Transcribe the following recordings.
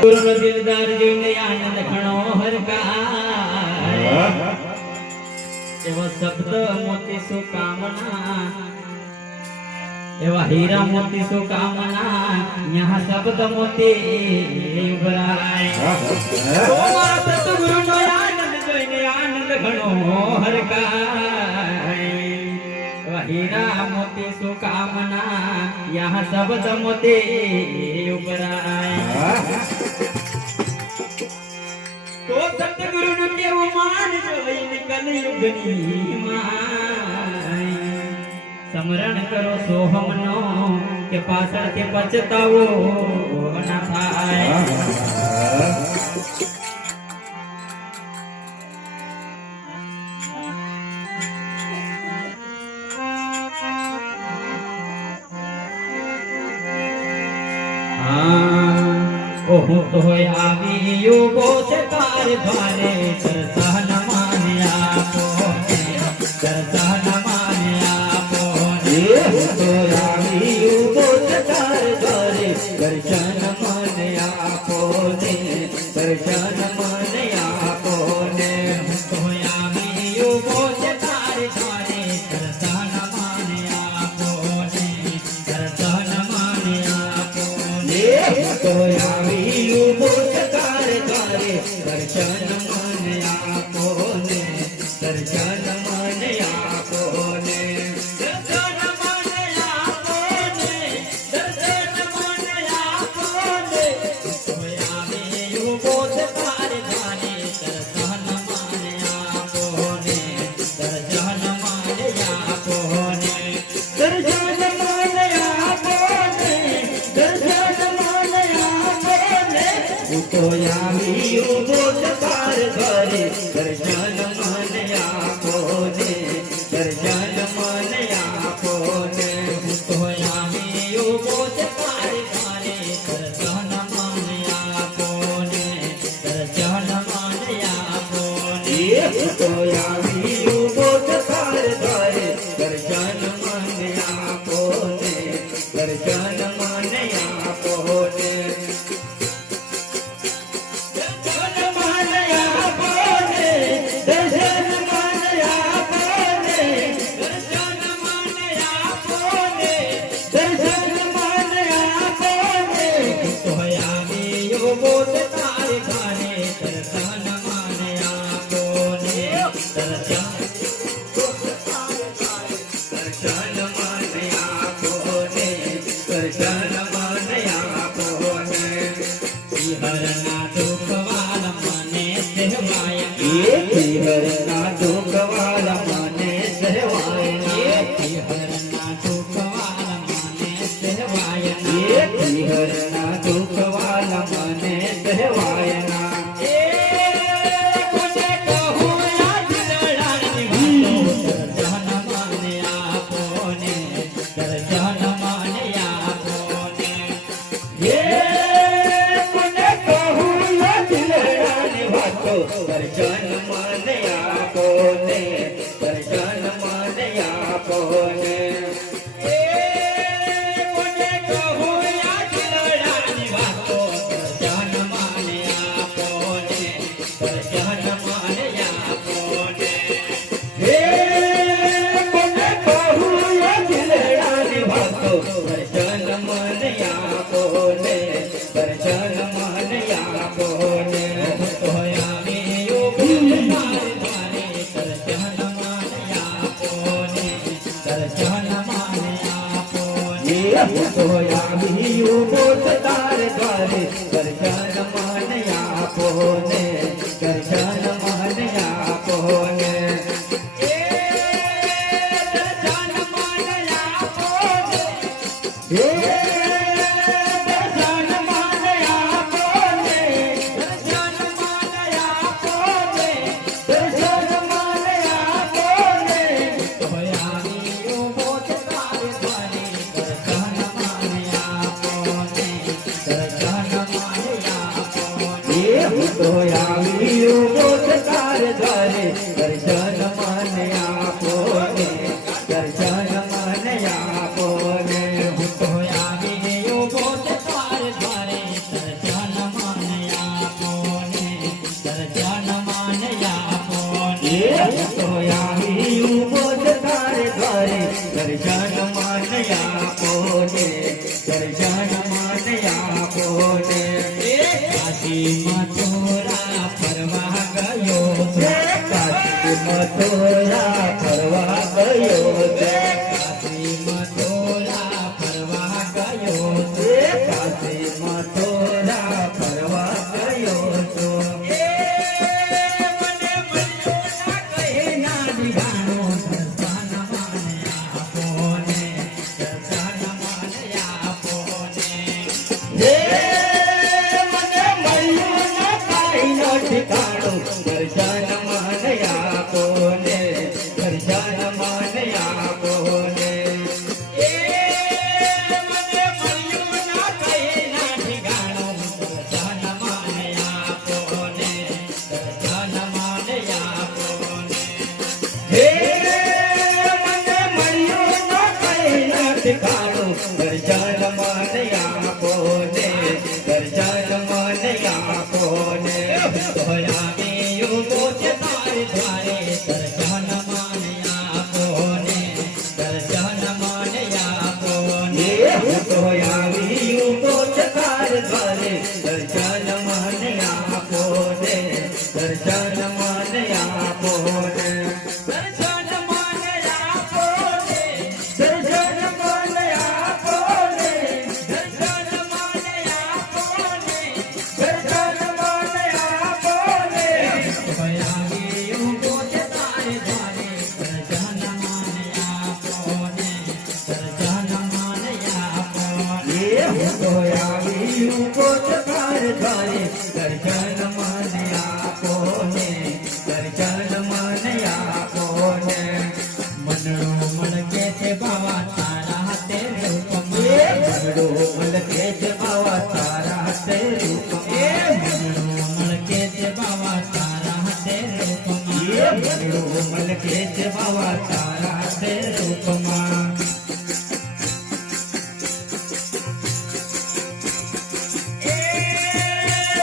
ગુરુનો દિલદાર જોઈને આનંદ ઘણો હરકાય એવો શબ્દ મોતી સુકામના એવા હીરા મોતી સુકામના યહાં શબ્દ મોતી ઉભરાય ઓ મારા સતગુરુનો આનંદ જોઈને આનંદ ઘણો હરકાય એવા હીરા મોતી સુકામના યહાં શબ્દ મોતી ઉભરાય તો સતગુરુનું કેવું માન જોઈને કલયુગની માય સમરણ કરો સોહમનો કે પાછળથી પછતાવો ના થાય હું તો આવી યુગો છે તાર દ્વારે દર્શન માને આપો દર્શન માને આપો હું તો આવી યુગો છે તાર દ્વારે દર્શન માને આપો ને દર્શન માને આપો ને હું તો આવી યુગો છે તાર દ્વારે દર્શન માને આપો ને દર્શન માને આપો ને હું તો દર્શન મને આપો ને દર્શન મને આપો ને દર્શન મને આપો ને દર્શન મને આપો ને કોઈ આવે યુગો છે તારે દ્વારે દર્શન મને આપો ને દર્શન મને આપો ને દર્શન મને આપો ને દર્શન મને આપો ને તો આવી યુગો ઘરે દર્શન મને આપો ને દર્શન મને આપો ને હું તો આવી યુગો છે તારે ઘરે દર્શન મને આપો ને દર્શન મને આપો ને હું તો આવી યુગો છે તારે ઘરે દર્શન મને આપો ને દર્શન મને આપો ને મને આપો ને કાશી મથુરા ફરવા ગયો છે કાશી મથુરા ફરવા ગયો છે કાશી મથુરા ફરવા ગયો છે કાશી મથુરા ફરવા ગયો છો મને મળ્યો ના કહે ના દીવાણો દર્શન મને આપો ને દર્શન મને આપો ને હે મને મળ્યું ન કાંઈ નો ઠિકાણું દર્શન મને આપો ને દર્શન મને આપો ને મને મળ્યું ના કહે ના ઠિકાણો દર્શન મને આપો ને દર્શન મને આપો ને હે મને મળ્યું ન કાંઈ નો ઠિકાણું દર્શન મને આપો ને દર્શન મને આપો ને આવ્યું પોતે તારે દ્વારે દર્શન મને આપો ને દર્શન મને આપો ને તો આવ્યું પોચકાર દ્વારે દર્શન મને આપો ને દર્શન મને આપો ને દર્શન મને આપો ને દર્શન મને આપો ને દર્શન મને આપો ને દર્શન મને આપો ને આવ્યું પોતે તારે દ્વારે દર્શન મને આપો ને દર્શન મને આપો ને તો આવ્યું પોચકાર દ્વારે દર્શન મને આપો ને દર્શન મને આપો ને મનડો મળકે છે બાવા તારા હાથે રૂપમાં મનડો મલકે છે બાવા તારા હાથે રૂપમાં મનડો મળકે છે બાવા તારા હાથે રૂપમાં મનડો મલકે છે બાવા તારા હાથે રૂપમાં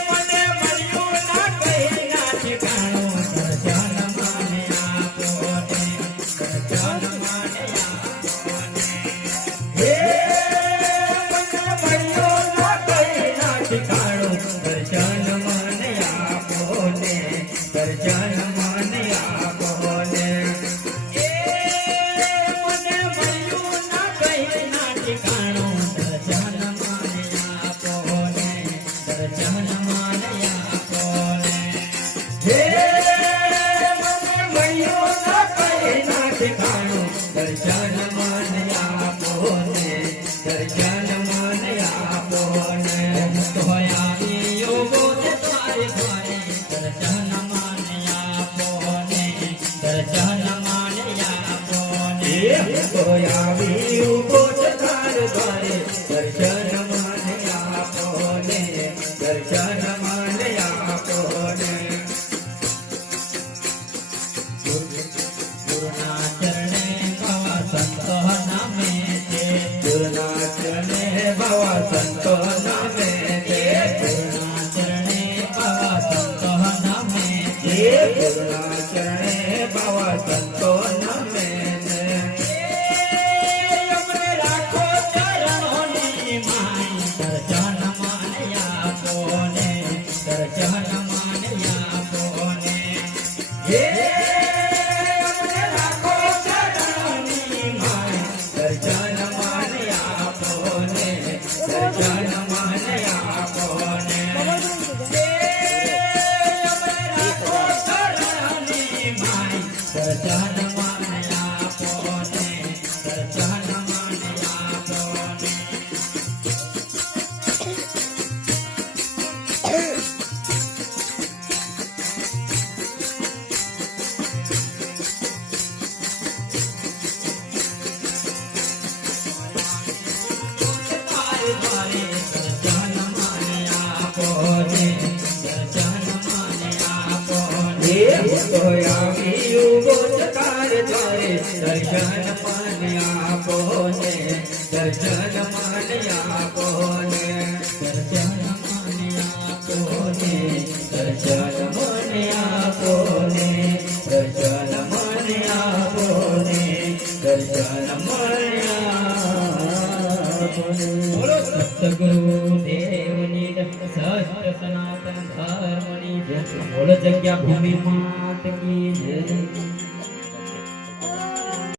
મને મળ્યું ના કહી ના ઠેકાણું દર્શન મને આપો ને દર્શન મને આપો ને હે મને મળ્યો ના કઈ ના ઠિકાણું દર્શન મને આપો ને દર્શન મને આપો ને મને મળ્યું ના કહી ના ઠેકાણું દર્શન મને આપો ને દર્શન મને આપો ને હે મને મળ્યો ના કઈ ના ઠિકાણું દર્શન મને આપો ને દર્શન મને આપો ને તો આવ્યો પોતે તારે દ્વારે દર્શન મને આપો ને દર્શન મને આપો ને તો આવ્યું પોચકાર દ્વારે દર્શન મને આપો ને દર્શન મને આપો ને ગુરુના ચરણે બાવા સંતો નામે છે ગુરુના ચરણે બાવા સંતો નામે છે ગુરુના ચરણે બાવા સંતો નામે છે ગુરુના ચરણે બાવા સંતો નામે છે અમને રાખો ચરણોની માય દર્શન મને આપો ને દર્શન મને આપો ને હે અમને રાખો ચરણોની માય દર્શન મને આપો ને દર્શન મને આપો ને અમને રાખો ચરણોની માય દર્શન મને આપો ને દર્શન મને આપો ને તારે દ્વારે દર્શન મને આપો ને દર્શન મને આપો ને તો આવ્યું પોચકાર દ્વારે દર્શન મને આપો ને દર્શન મને આપો ને દર્શન મને આપો ને દર્શન મને આપો ને દર્શન મને આપો ને દર્શન મને આપો બોલો સતગુરુ દેવની જય, સત્ય સનાતન ધર્મની જય, બોલો જગ્યા ભૂમિ માત કી જય.